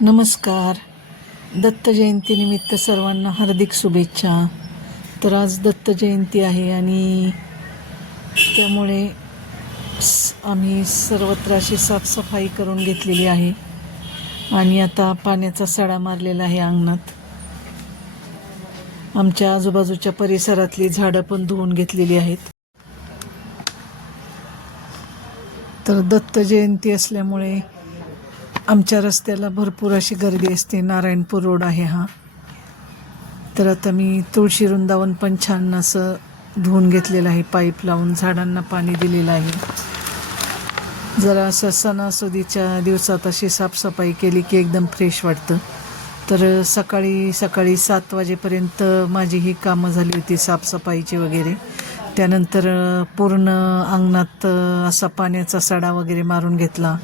नमस्कार. दत्त जयंतीनिमित्त सर्वांना हार्दिक शुभेच्छा. तर आज दत्त जयंती आहे आणि त्यामुळे स- आम्ही सर्वत्र अशी साफसफाई करून घेतलेली आहे. आणि आता पाण्याचा सडा मारलेला आहे अंगणात. आमच्या आजूबाजूच्या परिसरातली झाडं पण धुवून घेतलेली आहेत. तर दत्त जयंती असल्यामुळे आमच्या रस्त्याला भरपूर अशी गर्दी असते. नारायणपूर रोड आहे हा. तर आता मी तुळशी वृंदावन पण छान असं धुवून घेतलेलं आहे. पाईप लावून झाडांना पाणी दिलेलं आहे. जरा असं सणासुदीच्या दिवसात अशी साफसफाई केली की एकदम फ्रेश वाटतं. तर सकाळी सकाळी सात वाजेपर्यंत माझी ही कामं झाली होती साफसफाईची वगैरे. त्यानंतर पूर्ण अंगणात असा पाण्याचा सडा वगैरे मारून घेतला.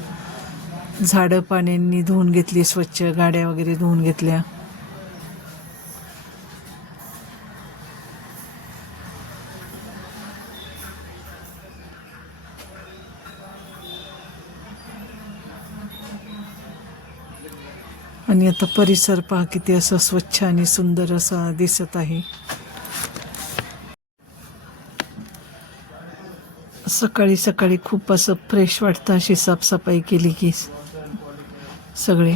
झाडं पाण्यांनी धुवून घेतली स्वच्छ गाड्या वगैरे धुवून घेतल्या. आणि आता परिसर पहा किती असं स्वच्छ आणि सुंदर असा दिसत आहे. सकाळी सकाळी खूप असं फ्रेश वाटतं अशी साफसफाई केली की सगळे.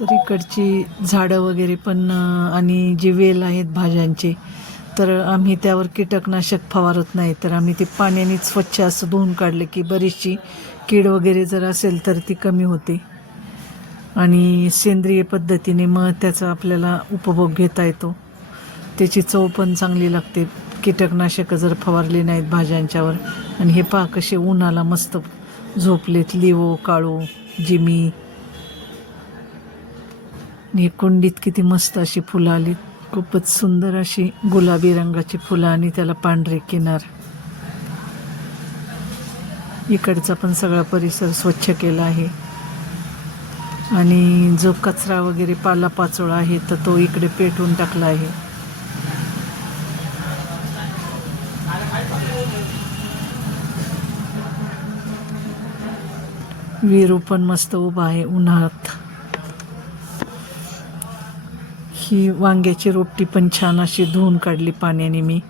तर इकडची झाडं वगैरे पण आणि जे वेल आहेत भाज्यांचे तर आम्ही त्यावर कीटकनाशक फवारत नाही. तर आम्ही ते पाण्याने स्वच्छ असं धुवून काढलं की बरीचशी कीड वगैरे जर असेल तर ती कमी होते. आणि सेंद्रिय पद्धतीने मग त्याचा आपल्याला उपभोग घेता येतो. त्याची चव पण चांगली लागते. कीटकनाशकं जर फवारली नाहीत भाज्यांच्यावर आणि हे पहा कसे उन्हाला मस्त झोपलेत लिवो काळू जिमी. आणि कुंडीत किती मस्त अशी फुलं आली खूपच सुंदर अशी गुलाबी रंगाची फुलं आणि त्याला पांढरे किनार. इकडचा पण सगळा परिसर स्वच्छ केला आहे. आणि जो कचरा वगैरे पालापाचोळा आहे तर तो इकडे पेटून टाकला आहे. विरू पण मस्त उभा आहे उन्हाळ्यात. ही वांग्याची रोपटी पण छान अशी धुवून काढली पाण्याने मी.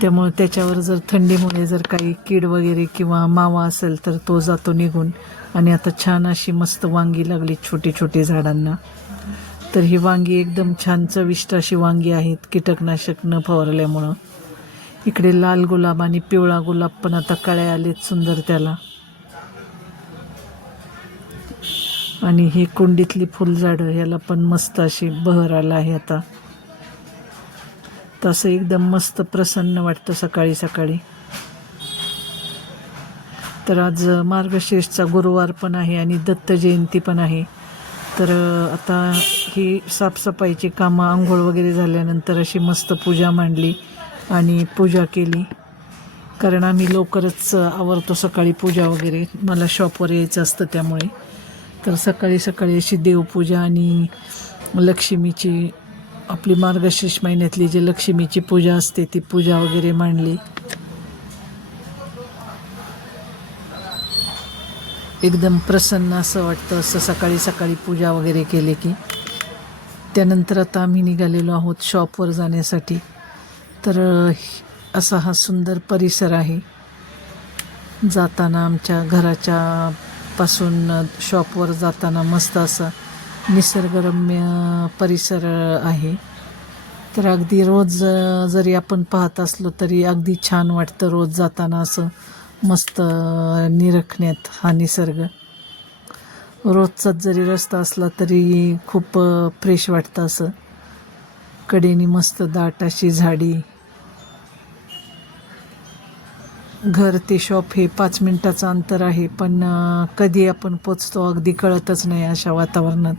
त्यामुळे त्याच्यावर जर थंडीमुळे जर काही कीड वगैरे किंवा मावा असेल तर तो जातो निघून. आणि आता छान अशी मस्त वांगी लागली छोटी छोटी झाडांना. तर ही वांगी एकदम छान चविष्ट अशी वांगी आहेत कीटकनाशक न फवारल्यामुळं. इकडे लाल गुलाब आणि पिवळा गुलाब पण आता कळ्या आलेत सुंदर त्याला. आणि ही कुंडीतली फुलझाडं ह्याला पण मस्त अशी बहर आला आहे आता. तसं एकदम मस्त प्रसन्न वाटतं सकाळी सकाळी. तर आज मार्गशीर्षचा गुरुवार पण आहे आणि दत्त जयंती पण आहे. तर आता ही साफसफाईची कामं आंघोळ वगैरे झाल्यानंतर अशी मस्त पूजा मांडली आणि पूजा केली. कारण आम्ही लवकरच आवरतो सकाळी पूजा वगैरे. मला शॉपवर यायचं असतं त्यामुळे. तर सकाळी सकाळी अशी देवपूजा आणि लक्ष्मीची आपली मार्गशीर्ष महिन्यातली जी लक्ष्मीची पूजा असते ती पूजा वगैरे मांडली. एकदम प्रसन्न असं वाटतं असं सकाळी सकाळी पूजा वगैरे केली की. त्यानंतर आता आम्ही निघालेलो आहोत शॉपवर जाण्यासाठी. तर असा हा सुंदर परिसर आहे. जाताना आमच्या घराच्या पासून शॉपवर जाताना मस्त असा निसर्गरम्य परिसर आहे. तर अगदी रोज जरी आपण पाहत असलो तरी अगदी छान वाटतं रोज जाताना असं मस्त निरखण्यात हा निसर्ग. रोजचाच जरी रस्ता असला तरी खूप फ्रेश वाटतं असं. कडेनी मस्त दाट अशी झाडी घर ते शॉप हे पाच मिनिटाचं अंतर आहे पण कधी आपण पोचतो अगदी कळतच नाही अशा वातावरणात.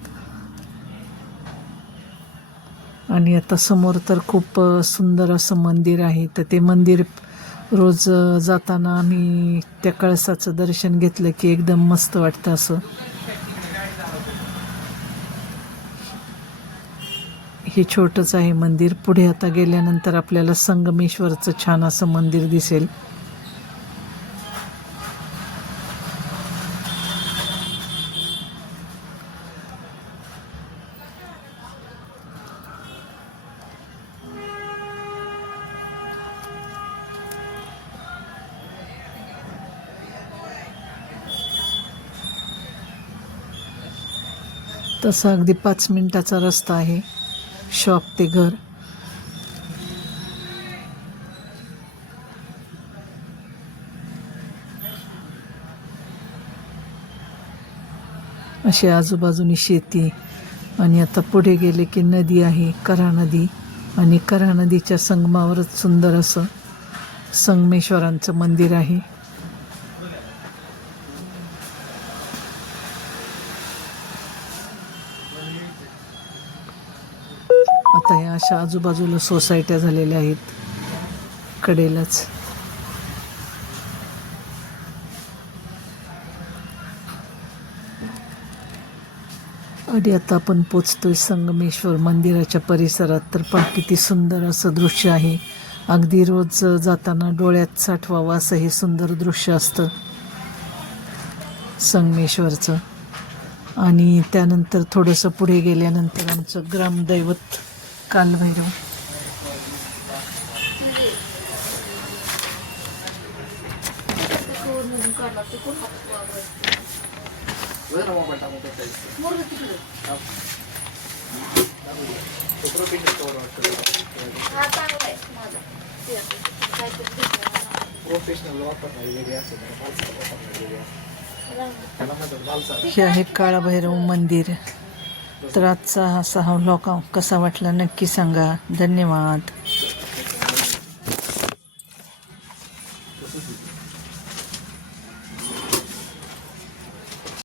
आणि आता समोर तर खूप सुंदर असं मंदिर आहे तर ते मंदिर रोज जाताना आम्ही त्या कळसाचं दर्शन घेतलं की एकदम मस्त वाटतं असं. हे छोटंच आहे मंदिर. पुढे आता गेल्यानंतर आपल्याला संगमेश्वरचं छान असं मंदिर दिसेल. तसा अगदी पाच मिनिटाचा रस्ता आहे. शॉप ते घर. अशी आजूबाजूनी शेती आणि आता पुढे गेले की नदी आहे करा नदी. आणि करा नदीच्या संगमावरच सुंदर असं संगमेश्वरांचं मंदिर आहे. आता अशा आजूबाजूला सोसायट्या झालेल्या आहेत. कडेलाच. आणि आता आपण पोचतोय संगमेश्वर मंदिराच्या परिसरात. तर पण किती सुंदर असं दृश्य आहे. अगदी रोज जाताना डोळ्यात साठवावं असं हे सुंदर दृश्य असतं. संगमेश्वरचं. आणि त्यानंतर थोडंसं पुढे गेल्यानंतर आमचं ग्रामदैवत कालभैरव प्रोफेशनल हे आहे काळभैरव मंदिर. तर आजचा हा सहा व्लॉग कसा वाटला नक्की सांगा. धन्यवाद.